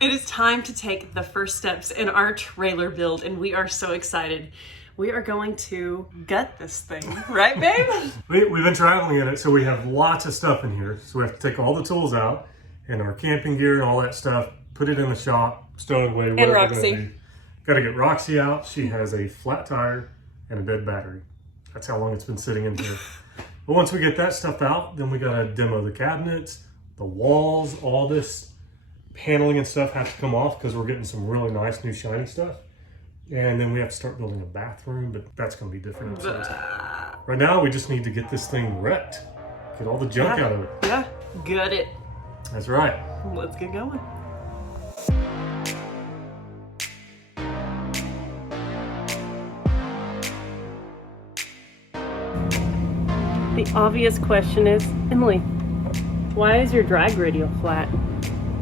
It is time to take the first steps in our trailer build, and we are so excited. We are going to gut this thing, right, babe? We've been traveling in it, so we have lots of stuff in here. So we have to take all the tools out and our camping gear and all that stuff, put it in the shop, stow it away. And Roxy. Got to get Roxy out. She has a flat tire and a dead battery. That's how long it's been sitting in here. But once we get that stuff out, then we got to demo the cabinets, the walls, all this paneling and stuff has to come off because we're getting some really nice new shiny stuff. And then we have to start building a bathroom, but that's going to be different. Right now, we just need to get this thing wrecked. Get all the junk out of it. Yeah, gut it. That's right. Let's get going. The obvious question is, Emily, why is your drag radial flat?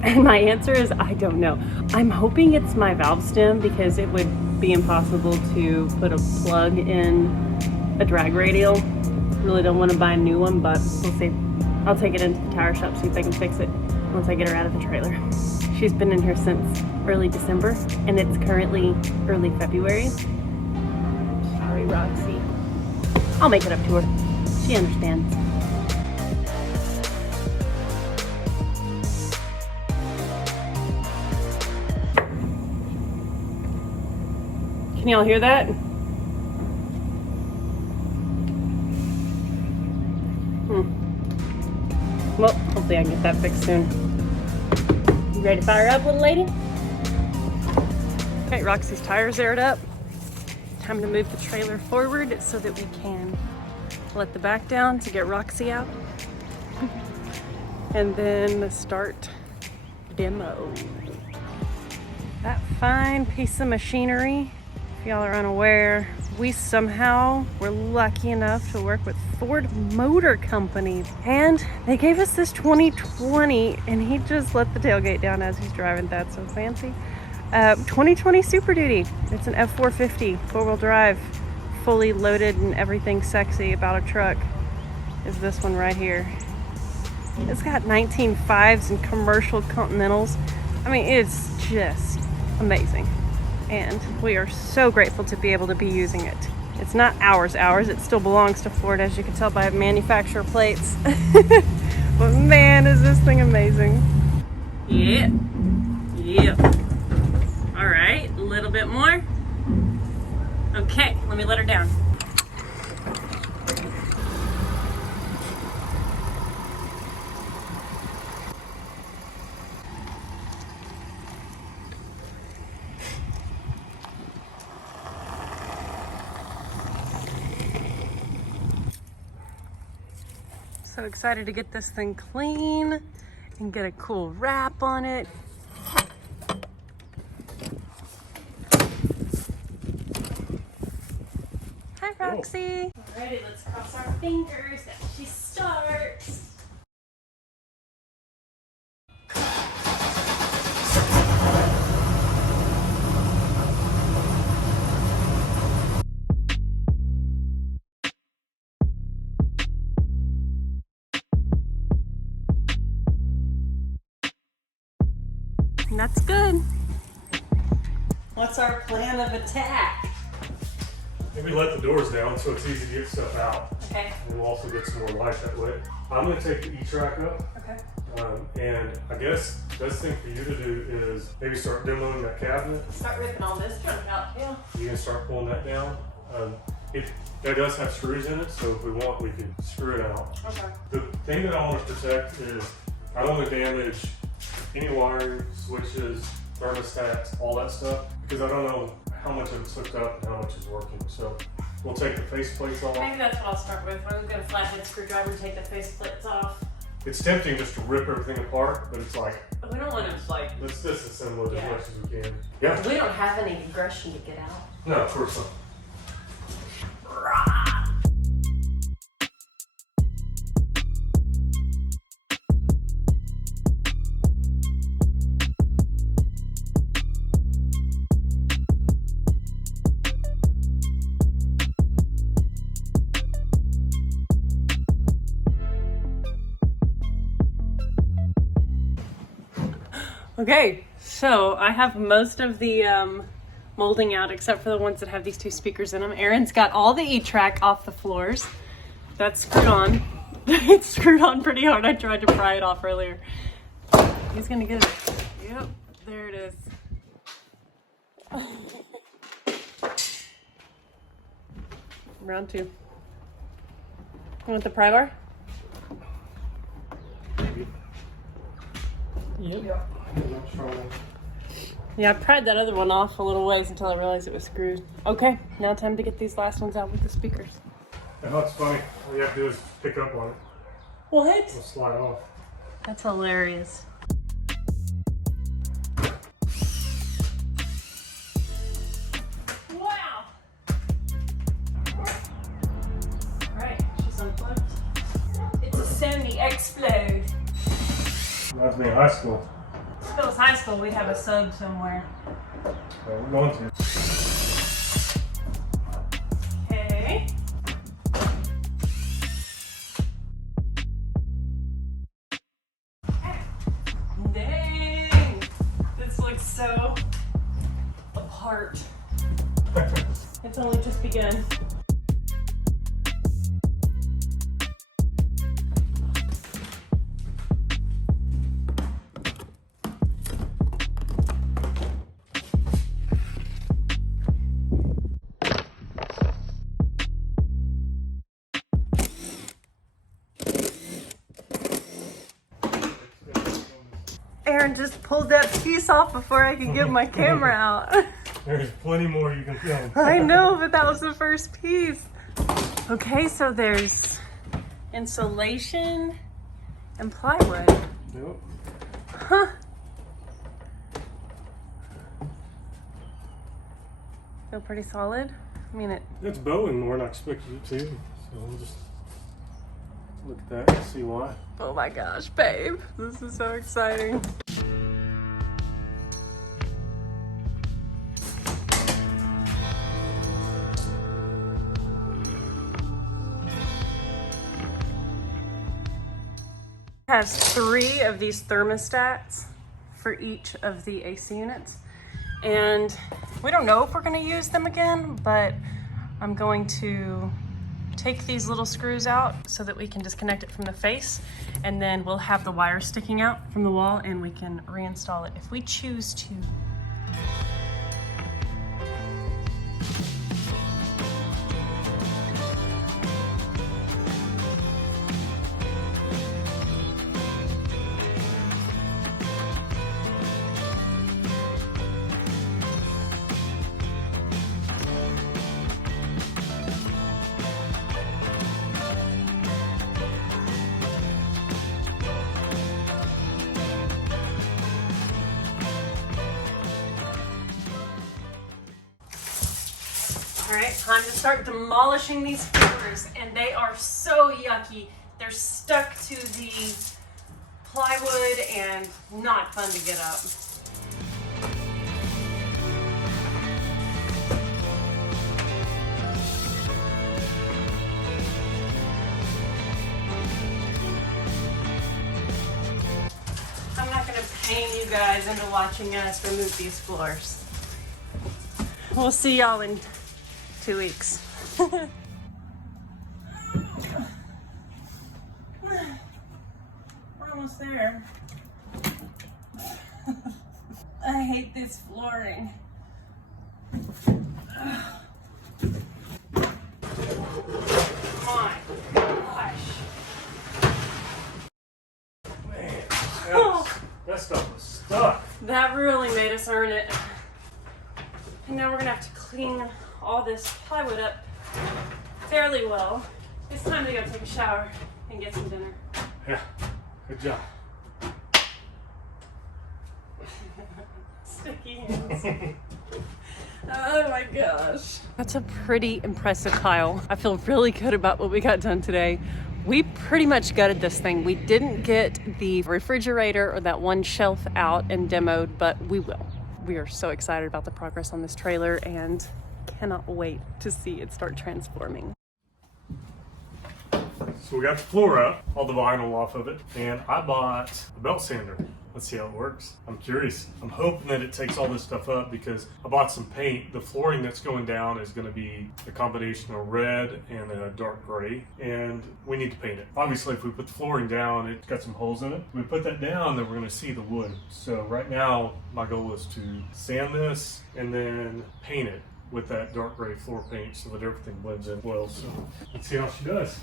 And my answer is, I don't know. I'm hoping it's my valve stem because it would be impossible to put a plug in a drag radial. Really don't want to buy a new one, but we'll see. I'll take it into the tire shop, see if they can fix it once I get her out of the trailer. She's been in here since early December, and it's currently early February. Sorry, Roxy. I'll make it up to her. She understands. Can y'all hear that? Well, hopefully I can get that fixed soon. You ready to fire up, little lady? Okay, Roxy's tires aired up. Time to move the trailer forward so that we can let the back down to get Roxy out. And then start demo. That fine piece of machinery, if y'all are unaware, we somehow were lucky enough to work with Ford Motor Company, and they gave us this 2020, and he just let the tailgate down as he's driving. That's so fancy. 2020 Super Duty. It's an F450 four-wheel drive, fully loaded, and everything sexy about a truck is this one right here. It's got 19.5s and commercial Continentals. I mean, it's just amazing. And we are so grateful to be able to be using it. It's not ours, it still belongs to Ford, as you can tell by manufacturer plates. But man, is this thing amazing. Yeah. All right, a little bit more. Okay, let me let her down. So excited to get this thing clean and get a cool wrap on it. Hi, Roxy. Alrighty, let's cross our fingers that she starts. And that's good. What's our plan of attack? Maybe let the doors down so it's easy to get stuff out. Okay. And we'll also get some more light that way. I'm going to take the E-track up. Okay. And I guess the best thing for you to do is maybe start demoing that cabinet. Start ripping all this junk out too. You can start pulling that down. That does have screws in it, so if we want, we can screw it out. Okay. The thing that I want to protect is I don't want to damage any wiring, switches, thermostats, all that stuff, because I don't know how much of it's hooked up and how much is working. So we'll take the face plates off. Maybe that's what I'll start with. I'm gonna flathead screwdriver and take the face plates off. It's tempting just to rip everything apart, but it's like, We don't want to like. let's disassemble it as much as we can. Yeah. We don't have any aggression to get out. No, of course not. Okay, So I have most of the molding out except for the ones that have these 2 speakers in them. Aaron's got all the E-track off the floors. That's screwed on. It's screwed on pretty hard. I tried to pry it off earlier. He's gonna get it. Yep, there it is. Round 2. You want the pry bar? Yep. Yeah, I pried that other one off a little ways until I realized it was screwed. Okay, now time to get these last ones out with the speakers. That looks funny. All you have to do is pick up on it. What? It'll slide off. That's hilarious. Wow! Alright, she's unplugged. It's a semi-explode. Reminds me of high school. If it was high school, we'd have a sub somewhere. Well, we're going to. Okay. Dang! This looks so apart. It's only just begun. Aaron just pulled that piece off before I could get my camera out. There's plenty more you can film. I know, but that was the first piece. Okay, so there's insulation and plywood. Yep. Huh. Feel pretty solid. I mean, It's bowing more than I expected it to. So we'll just look at that and see why. oh my gosh, babe. This is so exciting. Has 3 of these thermostats for each of the AC units, and we don't know if we're going to use them again, but I'm going to take these little screws out so that we can disconnect it from the face, and then we'll have the wire sticking out from the wall and we can reinstall it if we choose to. All right, time to start demolishing these floors, and they are so yucky. They're stuck to the plywood and not fun to get up. I'm not gonna pain you guys into watching us remove these floors. We'll see y'all in 2 weeks. We're almost there. I hate this flooring. My gosh. Man, that stuff was stuck. That really made us earn it. And now we're gonna have to clean all this plywood up fairly well. It's time to go take a shower and get some dinner. Yeah, good job. Sticky hands. Oh my gosh. That's a pretty impressive pile. I feel really good about what we got done today. We pretty much gutted this thing. We didn't get the refrigerator or that one shelf out and demoed, but we will. We are so excited about the progress on this trailer and cannot wait to see it start transforming. So we got the floor up, all the vinyl off of it, and I bought a belt sander. Let's see how it works. I'm curious. I'm hoping that it takes all this stuff up because I bought some paint. The flooring that's going down is going to be a combination of red and a dark gray, and we need to paint it. Obviously, if we put the flooring down, it's got some holes in it. If we put that down, then we're going to see the wood. So right now, my goal is to sand this and then paint it with that dark gray floor paint so that everything blends in well. So let's see how she does.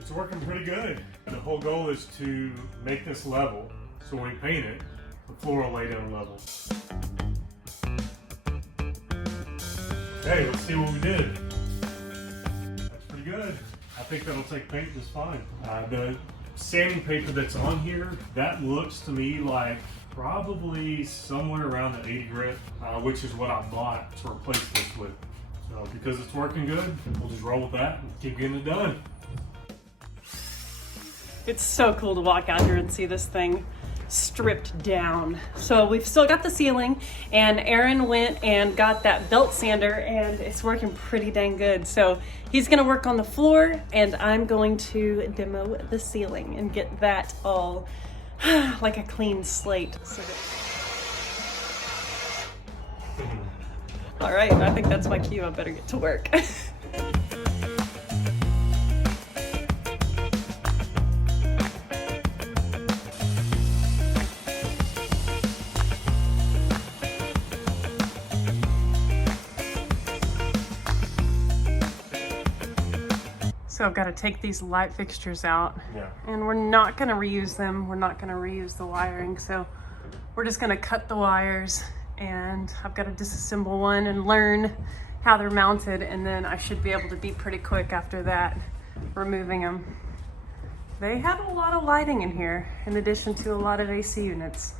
It's working pretty good. The whole goal is to make this level so when we paint it, the floor will lay down level. Okay, let's see what we did. That's pretty good. I think that'll take paint just fine. The sanding paper that's on here, that looks to me like probably somewhere around the 80 grit, which is what I bought to replace this with. So because it's working good, we'll just roll with that and keep getting it done. It's so cool to walk out here and see this thing stripped down. So we've still got the ceiling, and Aaron went and got that belt sander, and it's working pretty dang good. So he's gonna work on the floor, and I'm going to demo the ceiling and get that all like a clean slate. All right, I think that's my cue. I better get to work. So I've got to take these light fixtures out, and we're not going to reuse them. We're not going to reuse the wiring. So we're just going to cut the wires, and I've got to disassemble one and learn how they're mounted. And then I should be able to be pretty quick after that, removing them. They had a lot of lighting in here, in addition to a lot of AC units.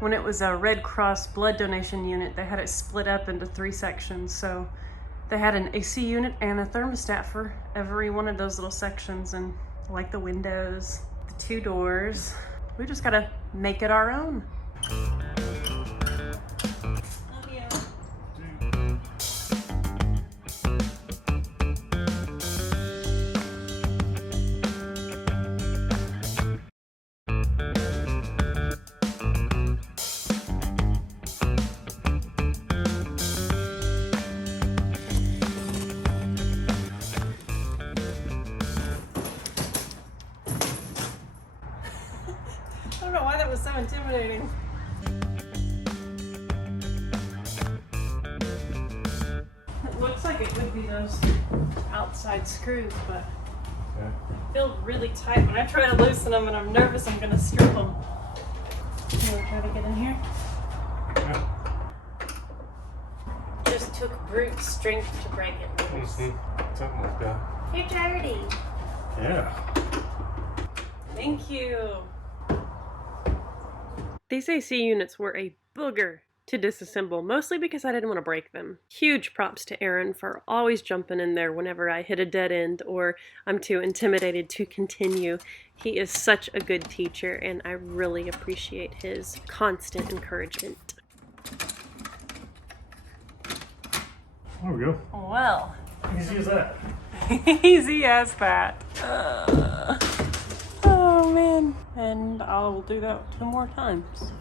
When it was a Red Cross blood donation unit, they had it split up into 3 sections. So they had an AC unit and a thermostat for every one of those little sections, and like the windows, the 2 doors. We just gotta make it our own. Love you. I don't know why that was so intimidating. It looks like it would be those outside screws, but they feel really tight when I try to loosen them, and I'm nervous I'm gonna strip them. You wanna try to get in here? Yeah. Just took brute strength to break it. Something like that. You're dirty. Yeah. Thank you. These AC units were a booger to disassemble, mostly because I didn't want to break them. Huge props to Aaron for always jumping in there whenever I hit a dead end or I'm too intimidated to continue. He is such a good teacher, and I really appreciate his constant encouragement. There we go. Well. Easy as that. Easy as that. Oh man. And I'll do that 2 more times.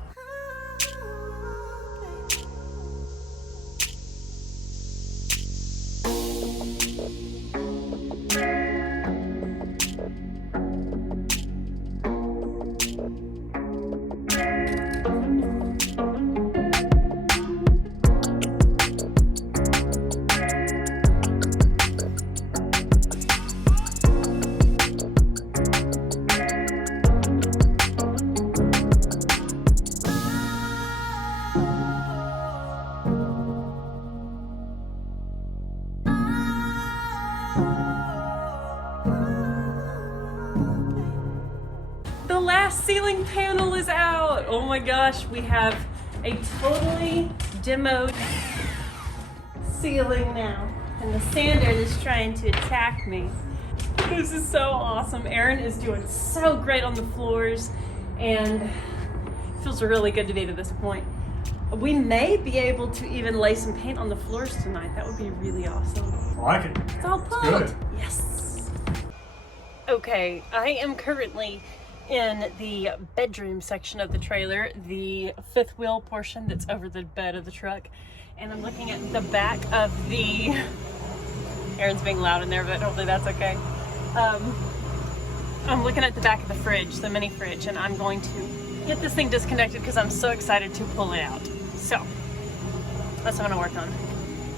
The last ceiling panel is out. Oh my gosh, we have a totally demoed ceiling now. And the sander is trying to attack me. This is so awesome. Aaron is doing so great on the floors, and it feels really good to be to this point. We may be able to even lay some paint on the floors tonight. That would be really awesome. I like it. It's all pumped. Good. Yes. Okay, I am currently in the bedroom section of the trailer, the fifth wheel portion that's over the bed of the truck. And I'm looking at the back of the, Aaron's being loud in there, but hopefully that's okay. I'm looking at the back of the fridge, the mini fridge, and I'm going to get this thing disconnected because I'm so excited to pull it out. So, that's what I'm gonna work on.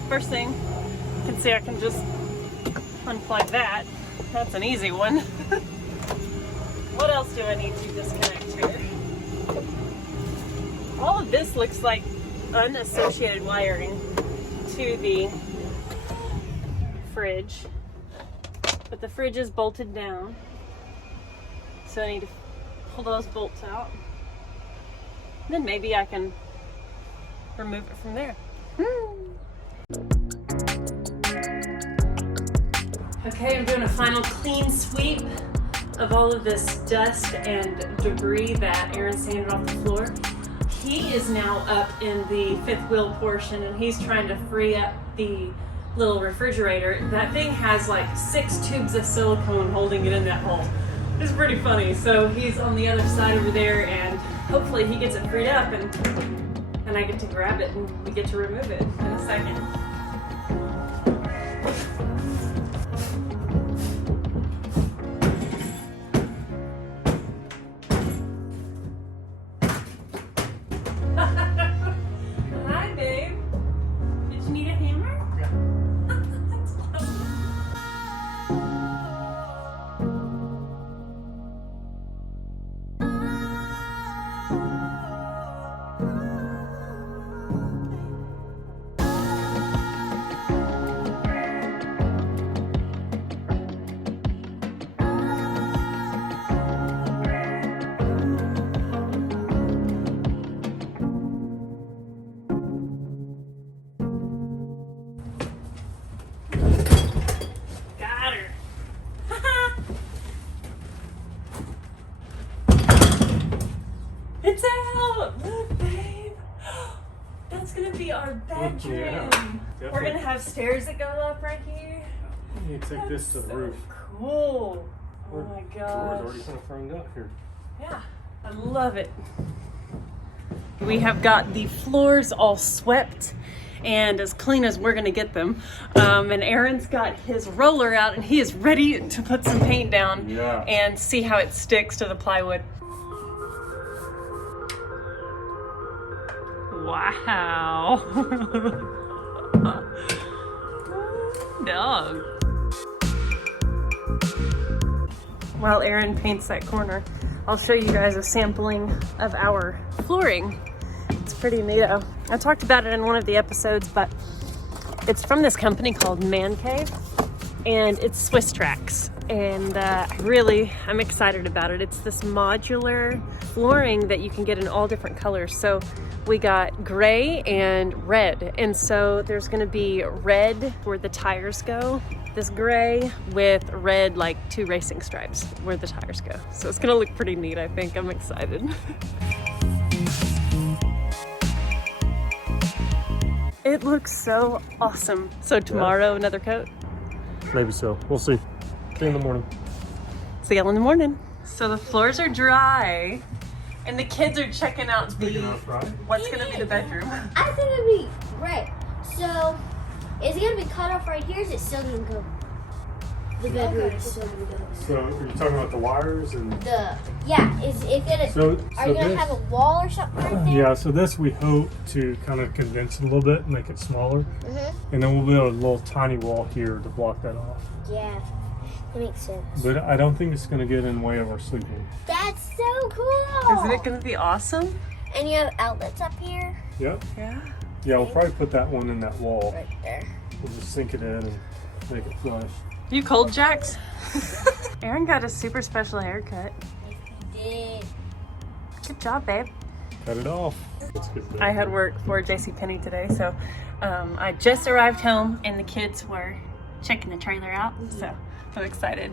First thing, you can see I can just unplug that. That's an easy one. What else do I need to disconnect here? All of this looks like unassociated wiring to the fridge, but the fridge is bolted down, so I need to pull those bolts out. Then maybe I can remove it from there. Okay, I'm doing a final clean sweep of all of this dust and debris that Aaron sanded off the floor. He is now up in the fifth wheel portion and he's trying to free up the little refrigerator. That thing has like 6 tubes of silicone holding it in that hole. It's pretty funny. So he's on the other side over there and hopefully he gets it freed up and I get to grab it and we get to remove it in a second. Hi, babe. Did you need a hammer? Yeah. That's close. It's out! Look, babe! That's gonna be our bedroom. Yeah, we're gonna have stairs that go up right here. You take this to the roof. Cool. Oh my Door's gosh. already kind of framed up here. Yeah, I love it. We have got the floors all swept and as clean as we're gonna get them. And Aaron's got his roller out and he is ready to put some paint down and see how it sticks to the plywood. Wow. Dog. While Aaron paints that corner, I'll show you guys a sampling of our flooring. It's pretty neato. I talked about it in one of the episodes, but it's from this company called Man Cave, and it's Swiss Tracks. And I'm excited about it. It's this modular flooring that you can get in all different colors. So we got gray and red. And so there's gonna be red where the tires go, this gray with red, like 2 racing stripes where the tires go. So it's gonna look pretty neat, I think. I'm excited. It looks so awesome. So tomorrow, another coat? Maybe so. We'll see. See you in the morning. See y'all in the morning. So the floors are dry and the kids are checking out what's gonna be the bedroom. I think it'd be right. So, is it gonna be cut off right here? Or is it still gonna go? The bedroom is still gonna go. So are you talking about the wires and Is it gonna? Are you gonna have a wall or something right there? Yeah. So this we hope to kind of condense it a little bit and make it smaller, and then we'll build a little tiny wall here to block that off. Yeah, that makes sense. But I don't think it's gonna get in the way of our sleeping. That's so cool. Isn't it gonna be awesome? And you have outlets up here. Yep. Yeah. Yeah, we'll probably put that one in that wall. Right there. We'll just sink it in and make it flush. You cold, Jax? Aaron got a super special haircut. Did. Good job, babe. Cut it off. Let's get that. I had work for JCPenney today, so I just arrived home and the kids were checking the trailer out, so I'm excited.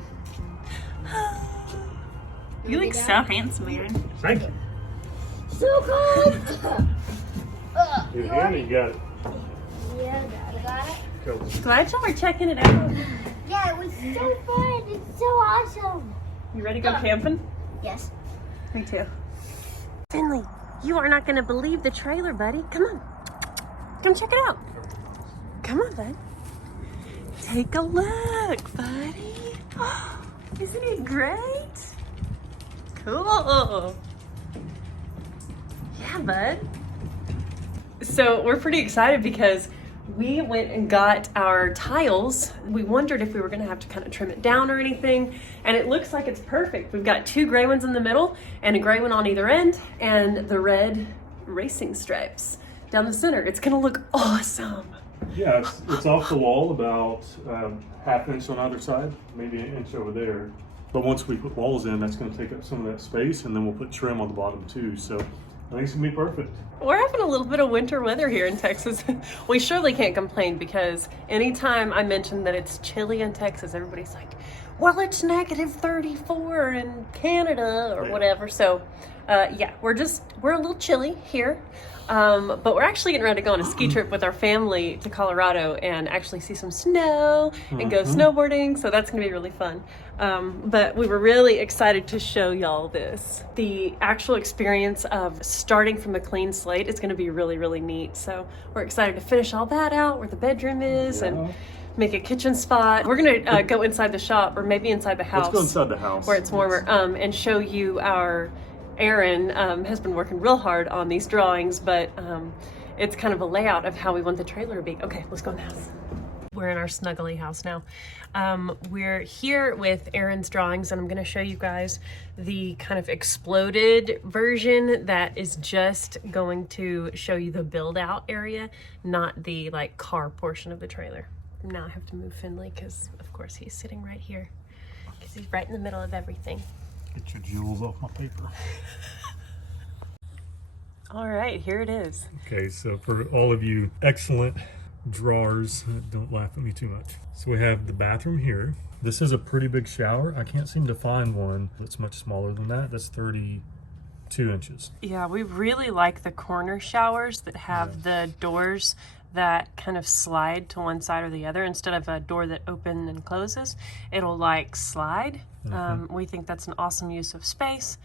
You look so handsome, Aaron. Thank you. So cold. In hand, you got it. Yeah, Dad, got it. Go. Glad y'all are checking it out. Yeah, it was so fun. It's so awesome. You ready to go camping? Yes. Me too. Finley, you are not going to believe the trailer, buddy. Come on. Come check it out. Come on, bud. Take a look, buddy. Oh, isn't it great? Cool. Yeah, bud. So we're pretty excited because we went and got our tiles. We wondered if we were gonna have to kind of trim it down or anything, and it looks like it's perfect. We've got 2 gray ones in the middle and a gray one on either end, and the red racing stripes down the center. It's gonna look awesome. Yeah, it's off the wall about ½ inch on either side, maybe an inch over there. But once we put walls in, that's going to take up some of that space, and then we'll put trim on the bottom too. So I think it's going to be perfect. We're having a little bit of winter weather here in Texas. We surely can't complain because anytime I mention that it's chilly in Texas, everybody's like, well, it's -34 in Canada or whatever. So yeah, we're a little chilly here. But we're actually getting ready to go on a ski trip with our family to Colorado and actually see some snow and go snowboarding. So that's going to be really fun. But we were really excited to show y'all this. The actual experience of starting from a clean slate is going to be really, really neat. So we're excited to finish all that out where the bedroom is and make a kitchen spot. We're going to go inside the shop or maybe inside the house. Let's go inside the house. Where it's warmer and show you Aaron has been working real hard on these drawings, but it's kind of a layout of how we want the trailer to be. Okay, let's go in the house. We're in our snuggly house now. We're here with Aaron's drawings, and I'm going to show you guys the kind of exploded version that is just going to show you the build out area, not the like car portion of the trailer. Now I have to move Finley because of course he's sitting right here because he's right in the middle of everything. Get your jewels off my paper. All right, here it is. Okay, so for all of you excellent drawers, don't laugh at me too much. So we have the bathroom here. This is a pretty big shower. I can't seem to find one that's much smaller than that. That's 32 inches. Yeah, we really like the corner showers that have the doors that kind of slide to one side or the other instead of a door that opens and closes. It'll like slide. We think that's an awesome use of space.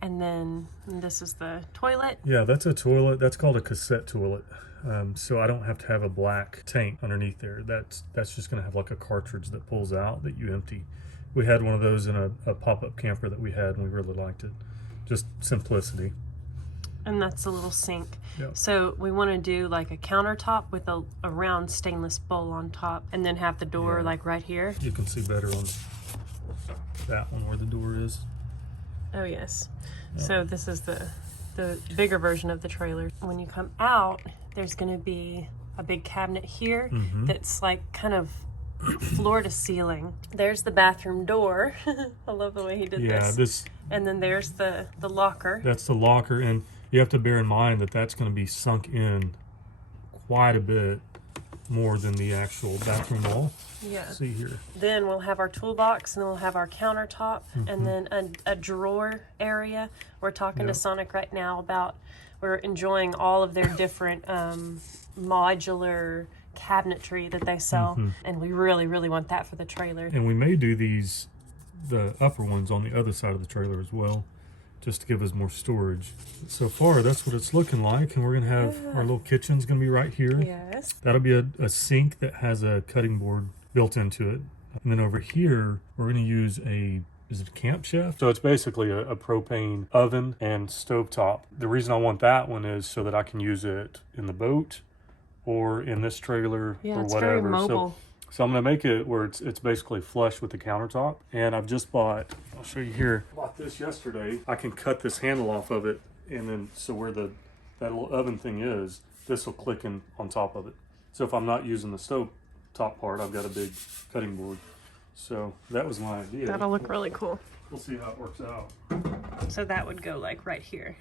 And then this is the toilet. Yeah, that's a toilet. That's called a cassette toilet. So I don't have to have a black tank underneath there. That's just going to have like a cartridge that pulls out that you empty. We had one of those in a pop-up camper that we had, and we really liked it. Just simplicity. And that's a little sink. Yep. So we want to do like a countertop with a round stainless bowl on top, and then have the door like right here. You can see better on that one where the door is. Oh yes. So this is the bigger version of the trailer. When you come out, there's going to be a big cabinet here that's like kind of floor to ceiling. There's the bathroom door. I love the way he did this. And then there's the locker. That's the locker, and you have to bear in mind that that's going to be sunk in quite a bit more than the actual bathroom wall. Yeah. See here. Then we'll have our toolbox, and then we'll have our countertop, and then a drawer area. We're talking to Sonic right now about, we're enjoying all of their different modular cabinetry that they sell, and we really, really want that for the trailer. And we may do the upper ones on the other side of the trailer as well, just to give us more storage. So far, that's what it's looking like, and we're gonna have our little kitchen's gonna be right here. Yes. That'll be a sink that has a cutting board built into it. And then over here, we're gonna use is it a camp chef? So it's basically a propane oven and stovetop. The reason I want that one is so that I can use it in the boat or in this trailer or it's whatever. very mobile. So I'm gonna make it where it's basically flush with the countertop. And I've just bought, I'll show you here, I bought this yesterday. I can cut this handle off of it, and then so where that little oven thing is, this will click in on top of it. So if I'm not using the stove top part, I've got a big cutting board. So that was my idea. That'll look really cool. We'll see how it works out. So that would go like right here.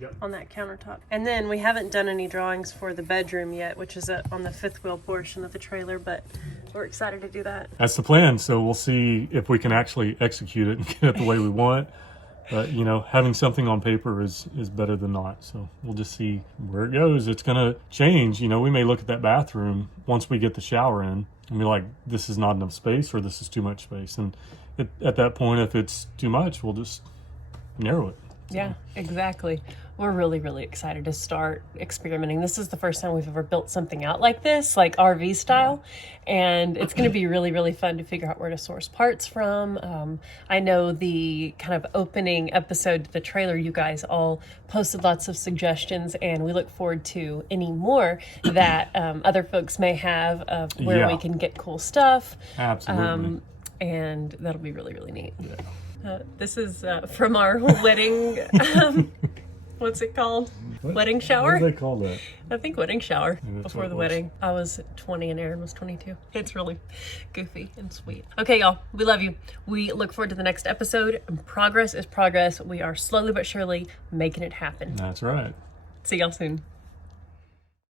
Yep. On that countertop. And then we haven't done any drawings for the bedroom yet, which is on the fifth wheel portion of the trailer, but we're excited to do that. That's the plan. So we'll see if we can actually execute it and get it the way we want. But, you know, having something on paper is better than not. So we'll just see where it goes. It's going to change. You know, we may look at that bathroom once we get the shower in and be like, this is not enough space or this is too much space. And at that point, if it's too much, we'll just narrow it. Yeah, exactly. We're really, really excited to start experimenting. This is the first time we've ever built something out like this, like RV style. And it's going to be really, really fun to figure out where to source parts from. I know the kind of opening episode to the trailer, you guys all posted lots of suggestions, and we look forward to any more that other folks may have of where we can get cool stuff. Absolutely. And that'll be really, really neat. Yeah. This is from our wedding, what's it called? Wedding shower? What do they call that? I think wedding shower that's before what the it was. wedding. I was 20 and Aaron was 22. It's really goofy and sweet. Okay, y'all, we love you. We look forward to the next episode. Progress is progress. We are slowly but surely making it happen. That's right. See y'all soon.